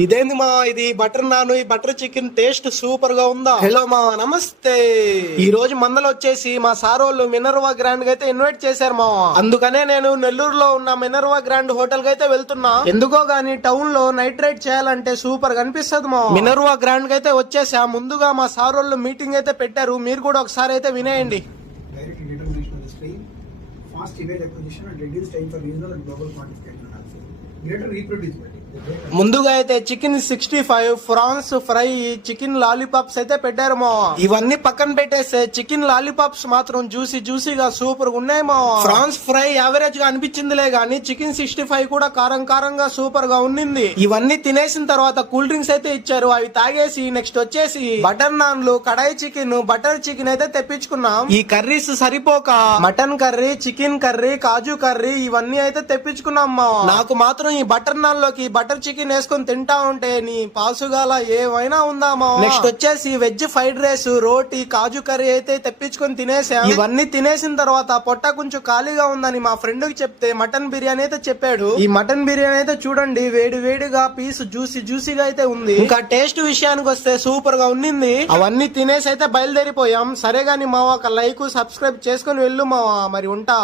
ఇదేంది మా ఇది బటర్ నాన్ ఈ బటర్ చికెన్ టేస్ట్ సూపర్గా ఉందా? హలో మా నమస్తే. ఈ రోజు మందలు వచ్చేసి మా సార్ వాళ్ళు మినర్వా గ్రాండ్ అయితే ఇన్వైట్ చేశారు మా. అందుకనే నేను నెల్లూరులో ఉన్న మినర్వా గ్రాండ్ హోటల్కి అయితే వెళ్తున్నా. ఎందుకో గానీ టౌన్లో నైట్ రైడ్ చేయాలంటే సూపర్ కనిపిస్తుంది మా. మినర్వా గ్రాండ్కి అయితే వచ్చేసా. ముందుగా మా సార్ వాళ్ళు మీటింగ్ అయితే పెట్టారు. మీరు కూడా ఒకసారి అయితే వినేయండి. Direct determination of the strain, fast evade acquisition and reduce time for regional ముందుగా అయితే chicken sixty five prawns fry chicken lollipops అయితే పెట్టారు మా ఇవన్నీ పక్కన పెట్టేస్తే చికెన్ లాలీపాప్స్ మాత్రం జ్యూసీ జ్యూసీగా సూపర్గా ఉన్నాయి మా ఫ్రాన్స్ ఫ్రై యావరేజ్గా అనిపించిందిలే గానీ చికెన్ సిక్స్టీ ఫైవ్ కూడా కారం కారంగా సూపర్గా ఉండింది ఇవన్నీ తినేసిన తర్వాత కూల్ డ్రింక్స్ అయితే ఇచ్చారు. అవి తాగేసి నెక్స్ట్ వచ్చేసి బటర్ నాన్లు కడాయి చికెన్ బటర్ చికెన్ అయితే తెప్పించుకున్నాం. ఈ కర్రీస్ సరిపోక mutton curry chicken curry kaju curry ఇవన్నీ అయితే తెప్పించుకున్నాం మా నాకు మాత్రం ఈ బటర్ నాన్లోకి బటర్ చికెన్ వేసుకొని తింటా ఉంటే నీ పాసుగాల ఏమైనా ఉందా మా? నెక్స్ట్ వచ్చేసి veg fried rice roti kaju curry అయితే తెప్పించుకొని తినేసాం. ఇవన్నీ తినేసిన తర్వాత పొట్ట కొంచెం ఖాళీగా ఉందని మా ఫ్రెండ్కి చెప్తే మటన్ బిర్యానీ అయితే చెప్పాడు. ఈ మటన్ బిర్యానీ అయితే చూడండి వేడి వేడిగా పీస్ జ్యూసీ జ్యూసీగా అయితే ఉంది. ఇంకా టేస్ట్ విషయానికి వస్తే సూపర్గా ఉండింది అవన్నీ తినేసి అయితే బయలుదేరిపోయాం. సరే గాని మావా ఒక లైక్ సబ్స్క్రైబ్ చేసుకొని వెళ్ళు మావా. మరి ఉంటా.